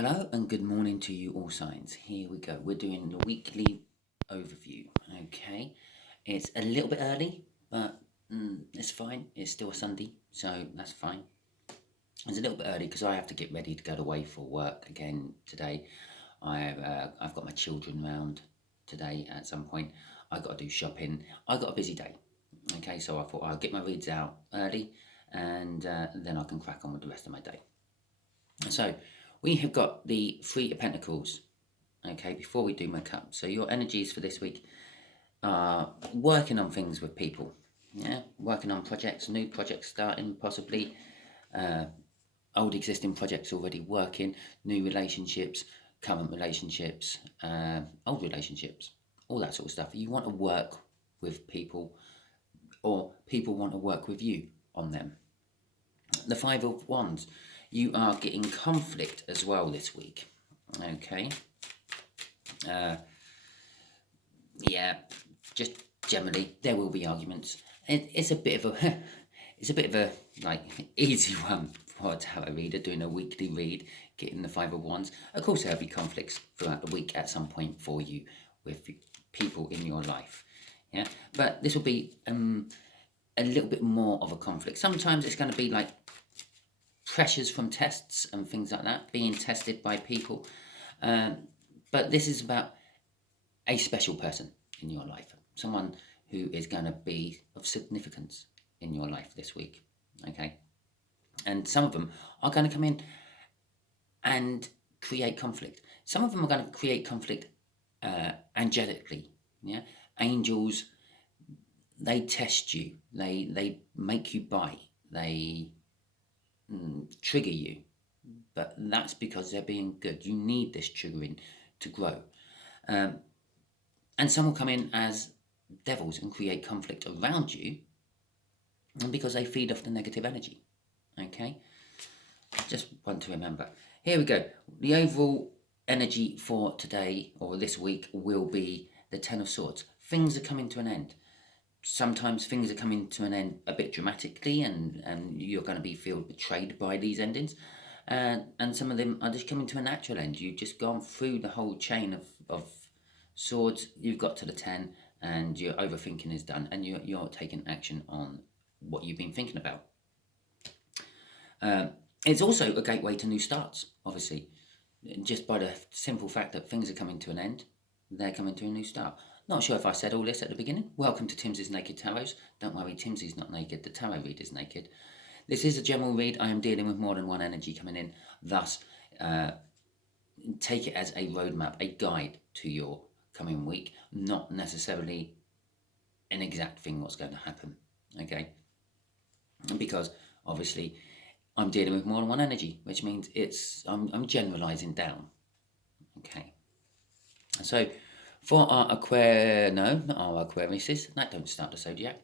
Hello and good morning to you all signs. Here we go. We're doing the weekly overview. Okay. It's a little bit early, but it's fine. It's still a Sunday, so that's fine. It's a little bit early because I have to get ready to go away for work again today. I've got my children round today at some point. I've got to do shopping. I've got a busy day. Okay, so I thought I'll get my reads out early and then I can crack on with the rest of my day. So we have got the Three of Pentacles, okay, before we do my cup. So your energies for this week are working on things with people, yeah, working on projects, new projects starting possibly, old existing projects already working, new relationships, current relationships, old relationships, all that sort of stuff. You want to work with people or people want to work with you on them. The Five of Wands, you are getting conflict as well this week, okay? Yeah, just generally there will be arguments. It's a bit of a like easy one for a tarot reader doing a weekly read, getting the Five of Wands. Of course, there'll be conflicts throughout the week at some point for you with people in your life. Yeah, but this will be a little bit more of a conflict. Sometimes it's going to be like pressures from tests and things like that, being tested by people. But this is about a special person in your life, someone who is going to be of significance in your life this week, okay? And some of them are going to come in and create conflict. Some of them are going to create conflict angelically, yeah? Angels, they test you, they make you bite, they trigger you, but that's because they're being good. You need this triggering to grow. And some will come in as devils and create conflict around you because they feed off the negative energy. Okay? Just one to remember. Here we go. The overall energy for today or this week will be the Ten of Swords. Things are coming to an end. Sometimes things are coming to an end a bit dramatically and you're going to feel betrayed by these endings. And some of them are just coming to a natural end. You've just gone through the whole chain of swords. You've got to the 10 and your overthinking is done and you're taking action on what you've been thinking about. It's also a gateway to new starts, obviously. Just by the simple fact that things are coming to an end, they're coming to a new start. Not sure if I said all this at the beginning. Welcome to Timsy's Naked Tarot. Don't worry, Timsy's not naked. The tarot read is naked. This is a general read. I am dealing with more than one energy coming in. Thus, take it as a roadmap, a guide to your coming week, not necessarily an exact thing what's going to happen, okay? Because, obviously, I'm dealing with more than one energy, which means I'm generalizing down, okay? So, for our not our Aquariuses, that don't start the zodiac.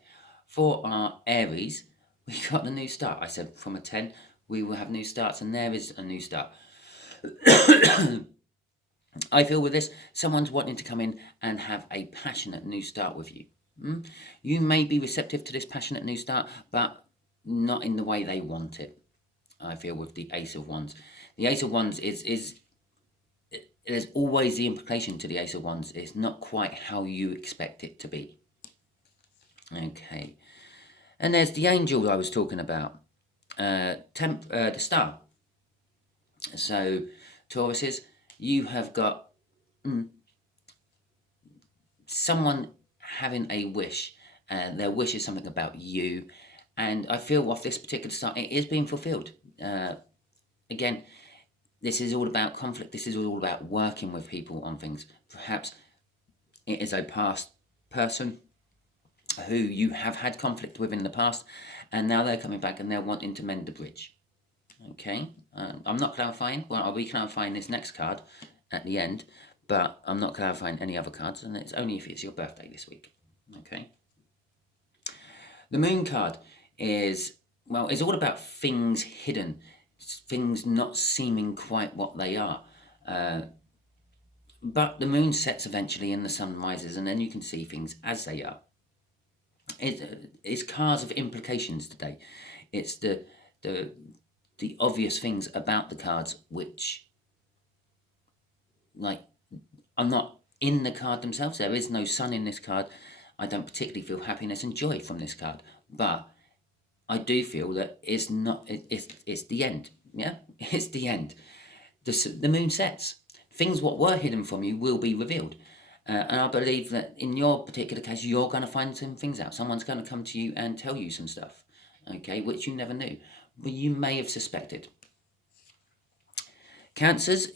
For our Aries, we got a new start. I said from a 10, we will have new starts, and there is a new start. I feel with this, someone's wanting to come in and have a passionate new start with you. You may be receptive to this passionate new start, but not in the way they want it. I feel with the Ace of Wands. The Ace of Wands is there's always the implication to the Ace of Wands. It's not quite how you expect it to be. Okay. And there's the angel I was talking about. The star. So, Tauruses, you have got someone having a wish. Their wish is something about you. And I feel off this particular star, it is being fulfilled. Again, this is all about conflict. This is all about working with people on things. Perhaps it is a past person who you have had conflict with in the past, and now they're coming back and they're wanting to mend the bridge. Okay? I'm not clarifying. Well, I'll be clarifying this next card at the end, but I'm not clarifying any other cards, and it's only if it's your birthday this week. Okay? The Moon card is, well, it's all about things hidden, things not seeming quite what they are. But the moon sets eventually and the sun rises, and then you can see things as they are. It's cards of implications today. It's the obvious things about the cards which like, I'm not in the card themselves. There is no sun in this card. I don't particularly feel happiness and joy from this card, but I do feel that it's not. It's the end. Yeah, it's the end. The moon sets. Things what were hidden from you will be revealed. And I believe that in your particular case, you're going to find some things out. Someone's going to come to you and tell you some stuff, okay, which you never knew, but you may have suspected. Cancers,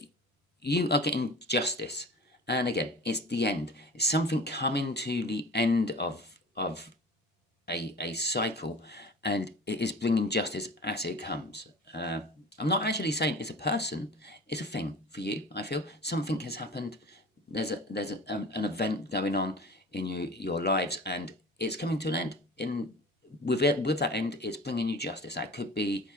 you are getting justice. And again, it's the end. It's something coming to the end of a cycle, and it is bringing justice as it comes. I'm not actually saying it's a person, it's a thing for you, I feel. Something has happened. There's an event going on in your lives, and it's coming to an end. With that end, it's bringing you justice. That could be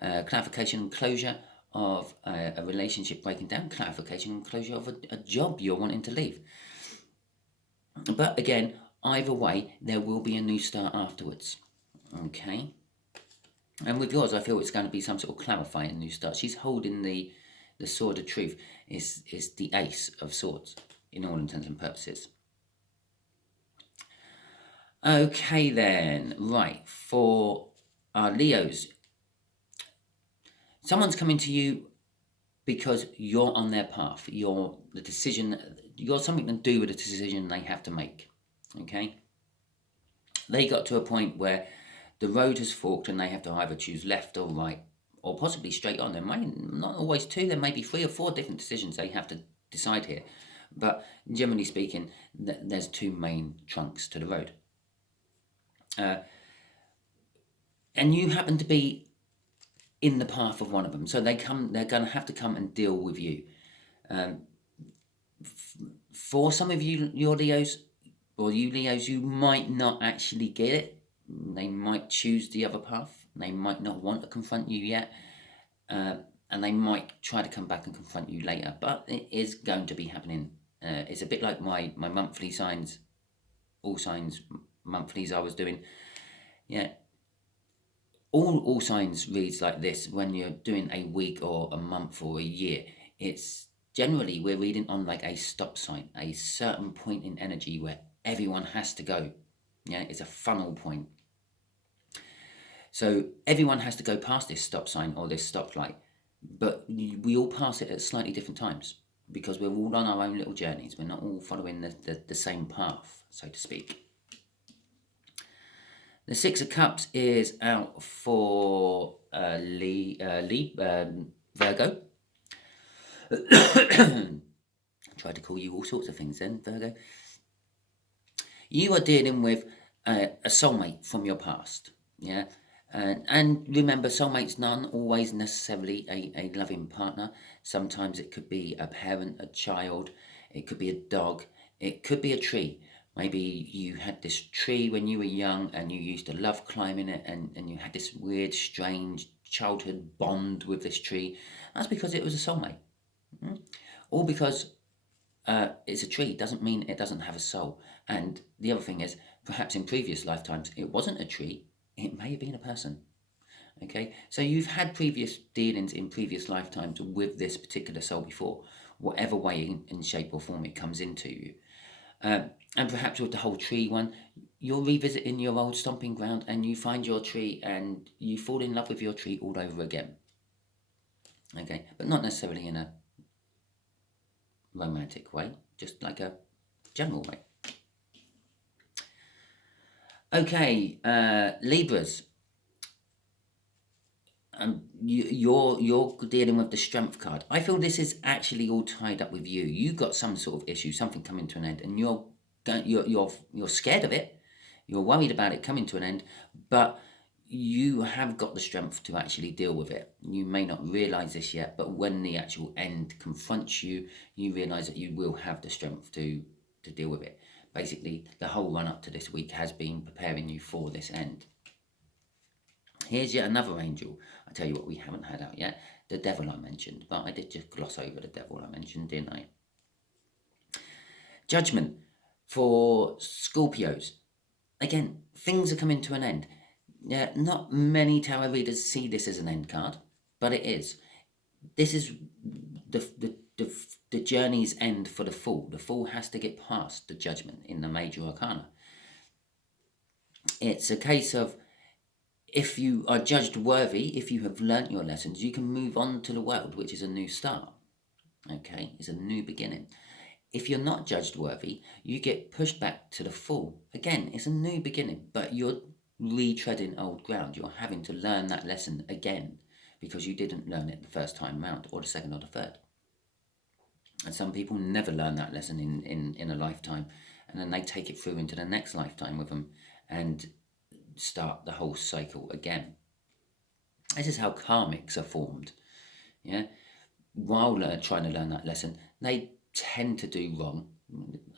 clarification and closure of a relationship breaking down, clarification and closure of a job you're wanting to leave. But again, either way, there will be a new start afterwards. Okay? And with yours, I feel it's going to be some sort of clarifying new start. She's holding the sword of truth. Is the ace of swords, in all intents and purposes. Okay then, right, for our Leos, someone's coming to you because you're on their path. You're something to do with a decision they have to make. Okay? They got to a point where the road has forked and they have to either choose left or right, or possibly straight on. There might not always two, there may be 3 or 4 different decisions they have to decide here. But generally speaking, there's 2 main trunks to the road. And you happen to be in the path of one of them, so they're going to have to come and deal with you. For some of you, your Leos, or you Leos, you might not actually get it. They might choose the other path. They might not want to confront you yet, and they might try to come back and confront you later. But it is going to be happening. It's a bit like my monthly signs, all signs monthlies I was doing. Yeah. All signs reads like this when you're doing a week or a month or a year. It's generally, we're reading on like a stop sign, a certain point in energy where everyone has to go. Yeah, it's a funnel point. So everyone has to go past this stop sign or this stop light, but we all pass it at slightly different times because we're all on our own little journeys. We're not all following the same path, so to speak. The 6 of Cups is out for Virgo. Tried to call you all sorts of things then, Virgo. You are dealing with a soulmate from your past, yeah? And remember, soulmate's not always necessarily a loving partner. Sometimes it could be a parent, a child, it could be a dog, it could be a tree. Maybe you had this tree when you were young and you used to love climbing it, and you had this weird, strange childhood bond with this tree. That's because it was a soulmate. Or because it's a tree doesn't mean it doesn't have a soul. And the other thing is, perhaps in previous lifetimes, it wasn't a tree, it may have been a person. Okay, so you've had previous dealings in previous lifetimes with this particular soul before, whatever way in shape or form it comes into you. And perhaps with the whole tree one, you're revisiting your old stomping ground and you find your tree and you fall in love with your tree all over again. Okay, but not necessarily in a romantic way, just like a general way. Okay, Libras. You're dealing with the Strength card. I feel this is actually all tied up with you. You got some sort of issue, something coming to an end, and you're scared of it. You're worried about it coming to an end, but you have got the strength to actually deal with it. You may not realize this yet, but when the actual end confronts you, you realize that you will have the strength to deal with it. Basically, the whole run up to this week has been preparing you for this end. Here's yet another angel. I tell you what we haven't had out yet. The devil I mentioned, but I did just gloss over the devil I mentioned, didn't I? Judgment for Scorpios. Again, things are coming to an end. Yeah, not many tarot readers see this as an end card, but it is. This is the the journey's end for the Fool. The Fool has to get past the Judgment in the Major Arcana. It's a case of, if you are judged worthy, if you have learnt your lessons, you can move on to the world, which is a new start. Okay, it's a new beginning. If you're not judged worthy, you get pushed back to the Fool. Again, it's a new beginning, but you're retreading old ground. You're having to learn that lesson again because you didn't learn it the first time round, or the second or the third. And some people never learn that lesson in a lifetime, and then they take it through into the next lifetime with them and start the whole cycle again. This is how karmics are formed. Yeah, while trying to learn that lesson, they tend to do wrong,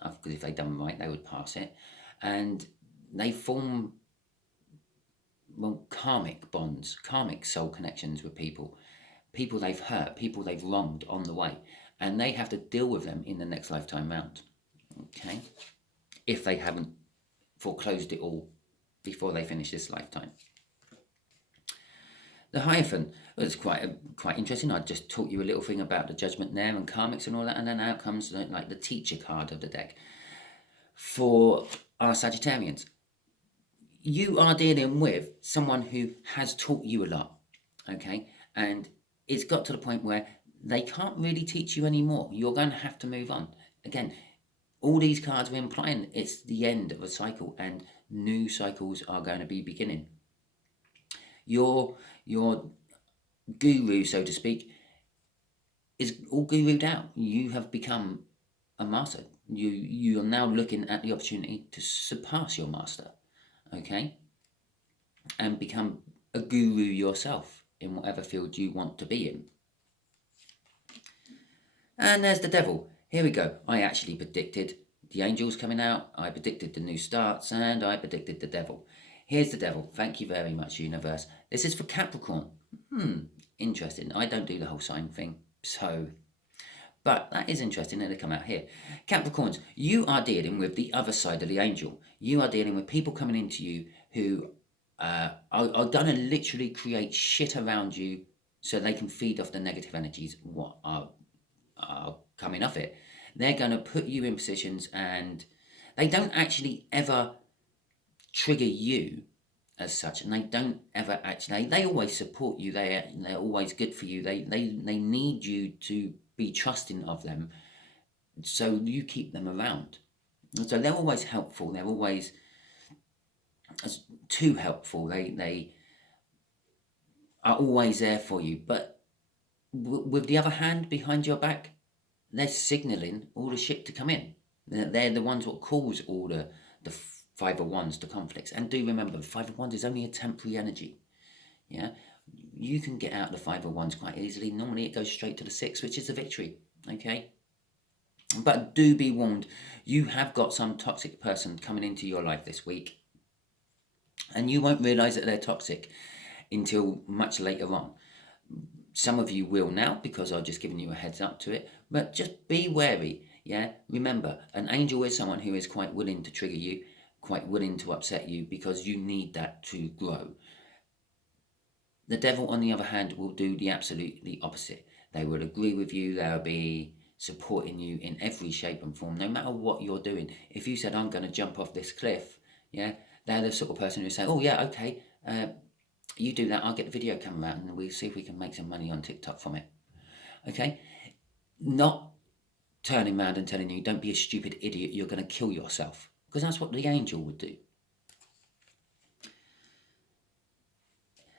because if they'd done right, they would pass it, and they form, well, karmic bonds, karmic soul connections with people they've hurt, people they've wronged on the way, and they have to deal with them in the next lifetime round. Okay, if they haven't foreclosed it all before they finish this lifetime. The Hierophant was quite interesting. I just taught you a little thing about the Judgment there and karmics and all that, and then out comes like the teacher card of the deck. For our Sagittarians, you are dealing with someone who has taught you a lot, okay? And it's got to the point where they can't really teach you anymore. You're going to have to move on. Again, all these cards are implying it's the end of a cycle, and new cycles are going to be beginning. Your guru, so to speak, is all gurued out. You have become a master. You are now looking at the opportunity to surpass your master, okay? And become a guru yourself in whatever field you want to be in. And there's the Devil. Here we go. I actually predicted the angels coming out, I predicted the new starts, and I predicted the Devil. Here's the Devil. Thank you very much, universe. This is for Capricorn. Interesting. I don't do the whole sign thing, so... But that is interesting that they come out here. Capricorns, you are dealing with the other side of the angel. You are dealing with people coming into you who are going to literally create shit around you so they can feed off the negative energies what are coming off it. They're going to put you in positions, and they don't actually ever trigger you as such, and they don't ever actually, they always support you, they're always good for you, they need you to be trusting of them, so you keep them around. And so they're always helpful, they're always too helpful, they are always there for you, but with the other hand behind your back, they're signalling all the shit to come in. They're the ones what cause all the Five of Wands to conflicts. And do remember, the Five of Wands is only a temporary energy. Yeah, you can get out the Five of Wands quite easily. Normally it goes straight to the Six, which is a victory. Okay, but do be warned, you have got some toxic person coming into your life this week, and you won't realise that they're toxic until much later on. Some of you will now, because I've just given you a heads up to it, but just be wary. Yeah, remember, an angel is someone who is quite willing to trigger you, quite willing to upset you, because you need that to grow. The Devil, on the other hand, will do the absolutely opposite. They will agree with you, they'll be supporting you in every shape and form, no matter what you're doing. If you said, I'm going to jump off this cliff, yeah, they're the sort of person who say, oh yeah, okay, you do that, I'll get the video camera out and we'll see if we can make some money on TikTok from it. Okay? Not turning around and telling you, don't be a stupid idiot, you're going to kill yourself. Because that's what the angel would do.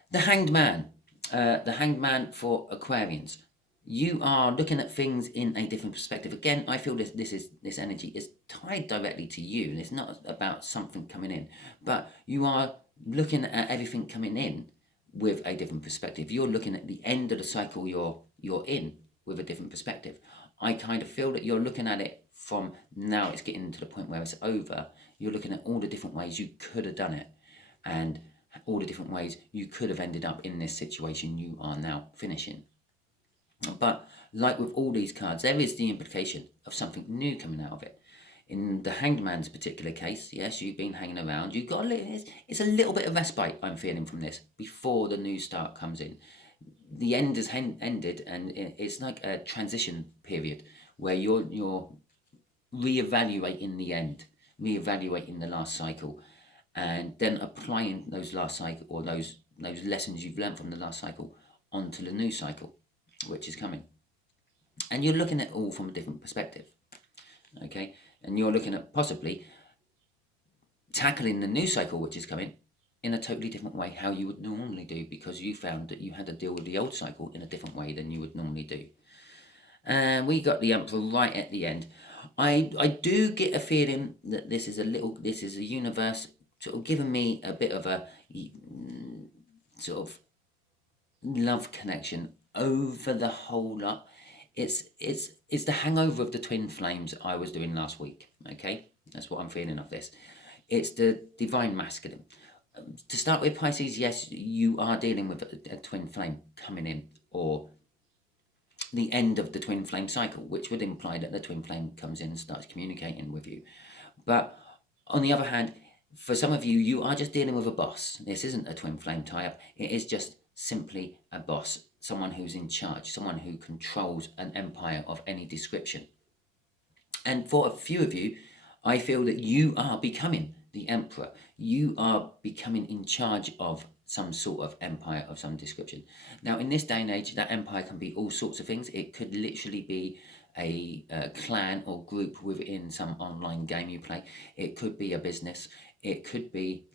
The Hanged Man. The Hanged Man for Aquarians. You are looking at things in a different perspective. Again, I feel this energy is tied directly to you, and it's not about something coming in. But you are looking at everything coming in with a different perspective. You're looking at the end of the cycle you're in with a different perspective. I kind of feel that you're looking at it from now it's getting to the point where it's over. You're looking at all the different ways you could have done it, and all the different ways you could have ended up in this situation you are now finishing. But like with all these cards, there is the implication of something new coming out of it. In the Hanged Man's particular case, yes, you've been hanging around. It's a little bit of respite I'm feeling from this before the new start comes in. the end has ended, and it's like a transition period where you're reevaluating the end, reevaluating the last cycle, and then applying those last cycle, or those lessons you've learned from the last cycle onto the new cycle, which is coming. And you're looking at it all from a different perspective, okay? And you're looking at possibly tackling the new cycle, which is coming, in a totally different way, how you would normally do, because you found that you had to deal with the old cycle in a different way than you would normally do. And we got the Emperor right at the end. I do get a feeling that this is a universe sort of giving me a bit of a sort of love connection over the whole lot. It's the hangover of the twin flames I was doing last week. Okay, that's what I'm feeling of this. It's the divine masculine. To start with, Pisces, yes, you are dealing with a twin flame coming in, or the end of the twin flame cycle, which would imply that the twin flame comes in and starts communicating with you. But on the other hand, for some of you, you are just dealing with a boss. This isn't a twin flame tie-up. It is just simply a boss, someone who's in charge, someone who controls an empire of any description. And for a few of you, I feel that you are becoming the emperor. You are becoming in charge of some sort of empire of some description. Now, in this day and age, that empire can be all sorts of things. It could literally be a clan or group within some online game you play. It could be a business. It could be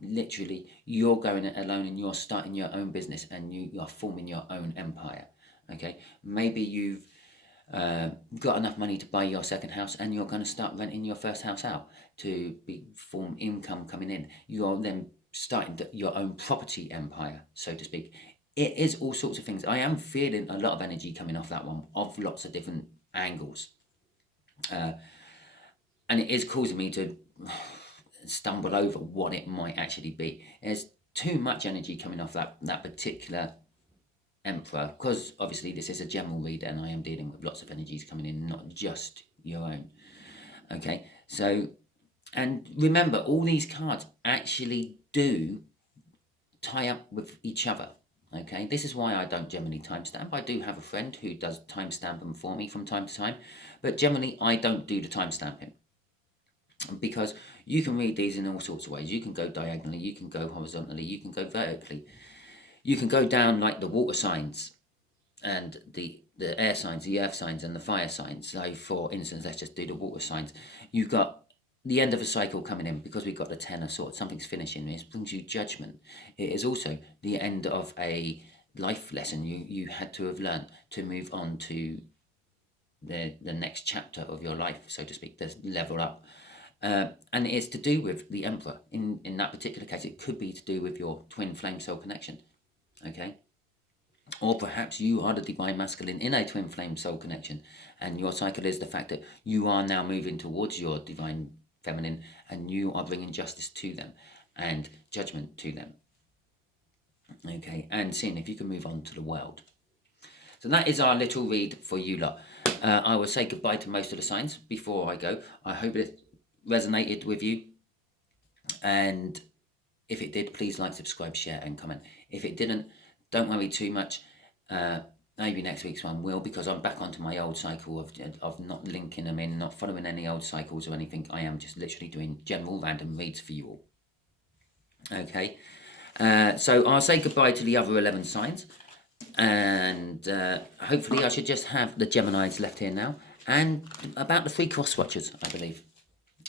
literally you're going it alone and you're starting your own business and you are forming your own empire. Okay, maybe you've got enough money to buy your second house and you're going to start renting your first house out to form income coming in. You're then starting your own property empire, so to speak. It is all sorts of things. I am feeling a lot of energy coming off that one, of lots of different angles. And it is causing me to stumble over what it might actually be. There's too much energy coming off that particular emperor, because obviously this is a general read and I am dealing with lots of energies coming in, not just your own. Okay, so, and remember, all these cards actually do tie up with each other. Okay, this is why I don't generally timestamp. I do have a friend who does timestamp them for me from time to time, but generally I don't do the timestamping, because you can read these in all sorts of ways. You can go diagonally, you can go horizontally, you can go vertically, you can go down like the water signs and the air signs, the earth signs and the fire signs. So for instance, let's just do the water signs. You've got the end of a cycle coming in, because we've got the Ten of Swords. Something's finishing. It brings you judgment. It is also the end of a life lesson you had to have learned to move on to the next chapter of your life, so to speak, the level up. And it's to do with the Emperor. In that particular case, it could be to do with your twin flame soul connection. Okay? Or perhaps you are the divine masculine in a twin flame soul connection, and your cycle is the fact that you are now moving towards your divine feminine and you are bringing justice to them and judgment to them. Okay, and seeing if you can move on to the world. So that is our little read for you lot. I will say goodbye to most of the signs before I go. I hope it resonated with you, and if it did, please like, subscribe, share and comment. If it didn't, don't worry too much. Maybe next week's one will, because I'm back onto my old cycle of not linking them in, not following any old cycles or anything. I am just literally doing general random reads for you all. Okay, so I'll say goodbye to the other 11 signs, and hopefully I should just have the Geminis left here now, and about the 3 cross watchers, I believe.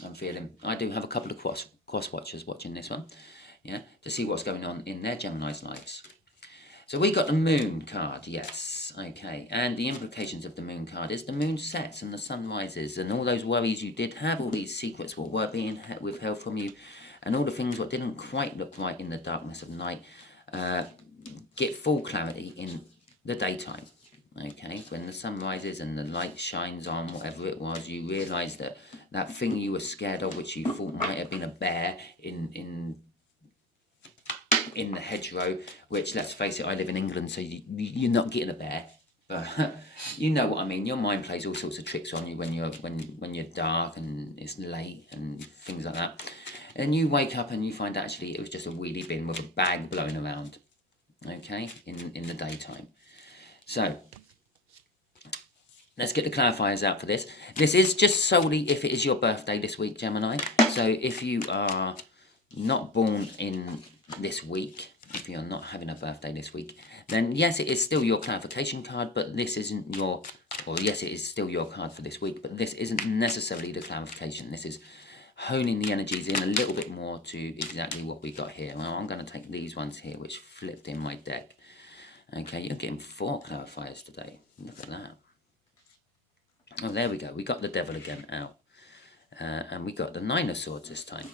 I'm feeling I do have a couple of cross watchers watching this one, yeah, to see what's going on in their Gemini's lives. So we got the Moon card, yes, okay, and the implications of the Moon card is the Moon sets and the Sun rises, and all those worries you did have, all these secrets what were being withheld from you, and all the things what didn't quite look right in the darkness of night, get full clarity in the daytime. Okay, when the sun rises and the light shines on whatever it was, you realise that that thing you were scared of, which you thought might have been a bear in the hedgerow, which, let's face it, I live in England, so you're not getting a bear, but you know what I mean. Your mind plays all sorts of tricks on you when you're dark and it's late and things like that, and you wake up and you find actually it was just a wheelie bin with a bag blowing around. okay, in the daytime. So let's get the clarifiers out for this. This is just solely if it is your birthday this week, Gemini. So if you are not born in this week, if you're not having a birthday this week, then yes, it is still your clarification card, but this isn't your, or yes, it is still your card for this week, but this isn't necessarily the clarification. This is honing the energies in a little bit more to exactly what we got here. Well, I'm going to take these ones here, which flipped in my deck. Okay, you're getting 4 clarifiers today. Look at that. Oh, there we go. We got the Devil again out. And we got the 9 of Swords this time.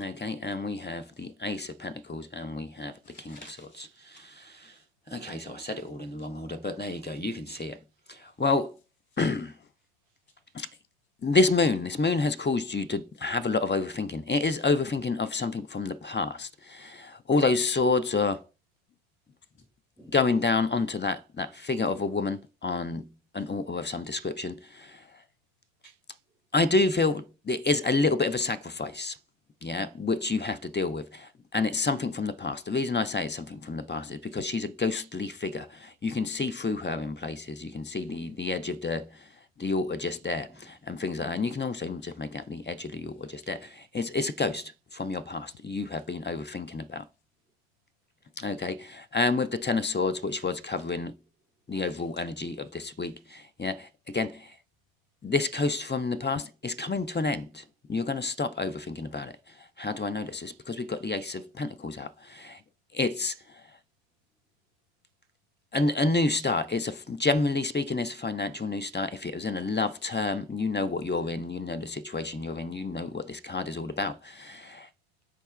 Okay, and we have the Ace of Pentacles and we have the King of Swords. Okay, so I said it all in the wrong order, but there you go. You can see it. Well, this moon has caused you to have a lot of overthinking. It is overthinking of something from the past. All those swords are going down onto that figure of a woman on an altar of some description. I do feel there is a little bit of a sacrifice, yeah, which you have to deal with. And it's something from the past. The reason I say it's something from the past is because she's a ghostly figure. You can see through her in places. You can see the edge of the altar just there and things like that. And you can also just make out the edge of the altar just there. It's a ghost from your past you have been overthinking about. Okay, and with the Ten of Swords, which was covering the overall energy of this week, yeah, again, this ghost from the past is coming to an end. You're going to stop overthinking about it. How do I know this? It's because we've got the Ace of Pentacles out. It's a new start. Generally speaking, it's a financial new start. If it was in a love term, you know what you're in. You know the situation you're in. You know what this card is all about.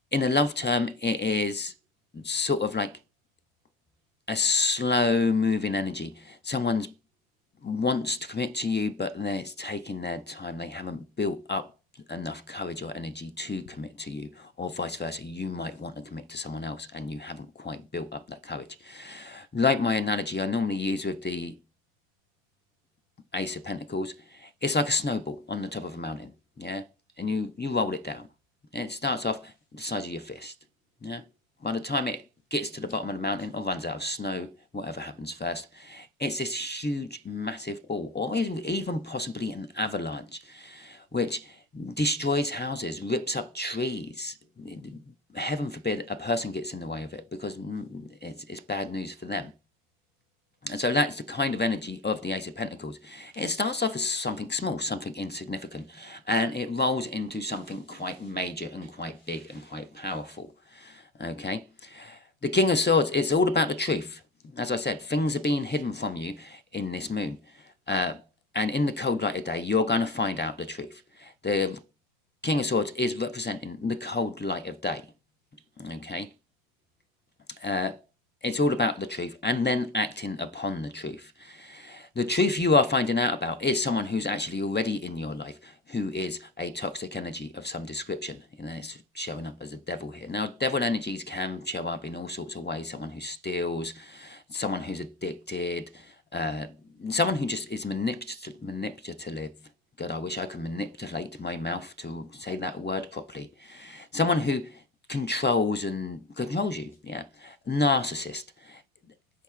In a love term, it is sort of like a slow moving energy. Someone wants to commit to you, but then it's taking their time. They haven't built up enough courage or energy to commit to you, or vice versa. You might want to commit to someone else and you haven't quite built up that courage. Like my analogy I normally use with the Ace of Pentacles, it's like a snowball on the top of a mountain, yeah, and you roll it down, and it starts off the size of your fist, yeah. By the time it gets to the bottom of the mountain or runs out of snow, whatever happens first, it's this huge, massive ball, or even possibly an avalanche, which destroys houses, rips up trees. Heaven forbid a person gets in the way of it, because it's bad news for them. And so that's the kind of energy of the Ace of Pentacles. It starts off as something small, something insignificant, and it rolls into something quite major and quite big and quite powerful. Okay? The King of Swords, it's all about the truth. As I said, things are being hidden from you in this moon. And in the cold light of day, you're going to find out the truth. The King of Swords is representing the cold light of day. Okay? It's all about the truth and then acting upon the truth. The truth you are finding out about is someone who's actually already in your life, who is a toxic energy of some description. You know, it's showing up as a devil here. Now, devil energies can show up in all sorts of ways. Someone who steals, someone who's addicted, someone who just is manipulative. God, I wish I could manipulate my mouth to say that word properly. Someone who controls you, yeah. Narcissist.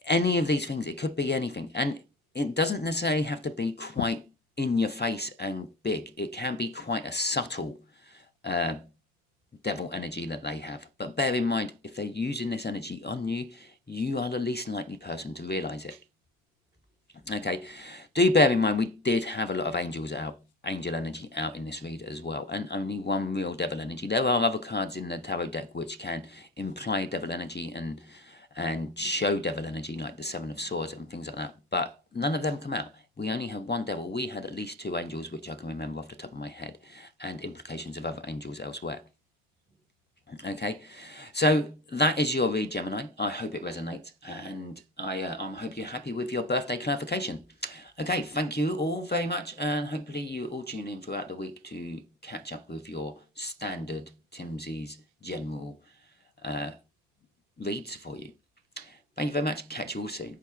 Any of these things, it could be anything. And it doesn't necessarily have to be quite in your face and big. It can be quite a subtle devil energy that they have. But bear in mind, if they're using this energy on you, you are the least likely person to realise it. Okay, do bear in mind we did have a lot of angel energy out in this read as well, and only one real devil energy. There are other cards in the tarot deck which can imply devil energy and show devil energy, like the Seven of Swords and things like that, but none of them come out. We only have one devil. We had at least 2 angels, which I can remember off the top of my head, and implications of other angels elsewhere. Okay, so that is your read, Gemini. I hope it resonates, and I hope you're happy with your birthday clarification. Okay, thank you all very much, and hopefully you all tune in throughout the week to catch up with your standard Timsy's general reads for you. Thank you very much. Catch you all soon.